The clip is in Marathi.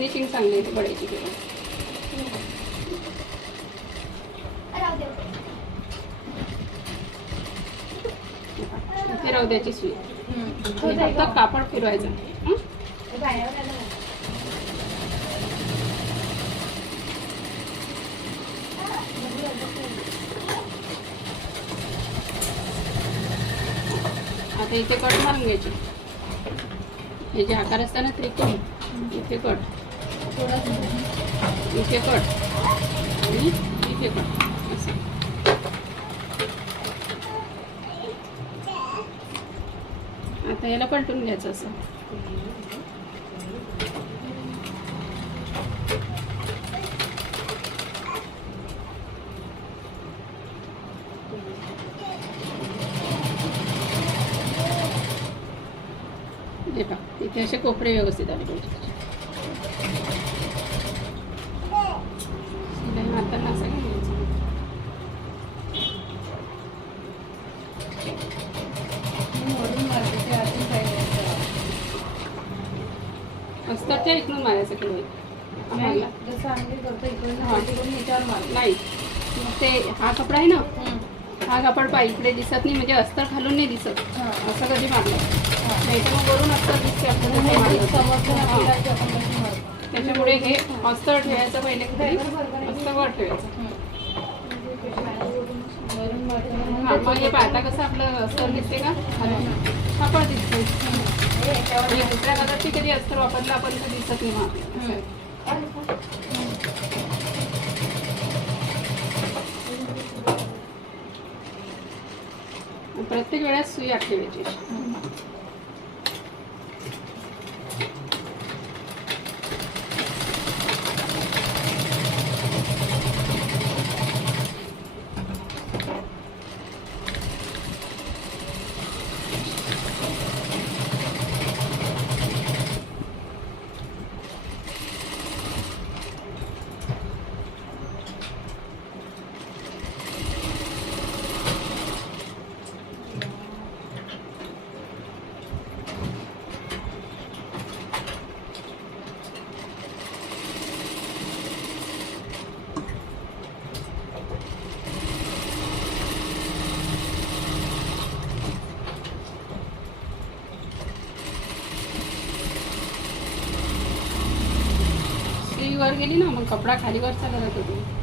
फिनिशिंग चांगली येते बड्याची केल्यावर. इथे राहू द्यायची सुई. फक्त कापड फिरवायचं. आता इथे कट मारून घ्यायचे. हे जे आकार असतात ना त्रिकोण, इथे कट, इथे कट आणि इथे कट असं. आता याला पलटून घ्यायचं असं. हे पहा, इथे असे कोपरे व्यवस्थित आले पाहिजे. हाताला असं घ्यायचं. अस्तरच्या इकडून मारायचं किंवा नाही, मग ते हा कपडा आहे ना, हा कापड पाय इकडे दिसत नाही, म्हणजे अस्तर खालून नाही दिसत. असं कधी मारलं नाही तर मग वरून अस्तर दिसते आपल्याला. त्याच्यामुळे हे अस्तर ठेवायचं पहिले, अस्तर वर ठेवायचं. मग हे पाहता कसं आपलं अस्तर दिसते का, कापड दिसते. दुसऱ्या कलरची कधी अस्तर वापरलं आपण तर दिसत नाही. मग प्रत्येक वेळेस सुई आत ठेवायची. वर गेली ना, मग कपडा खाली वरचा करत होती.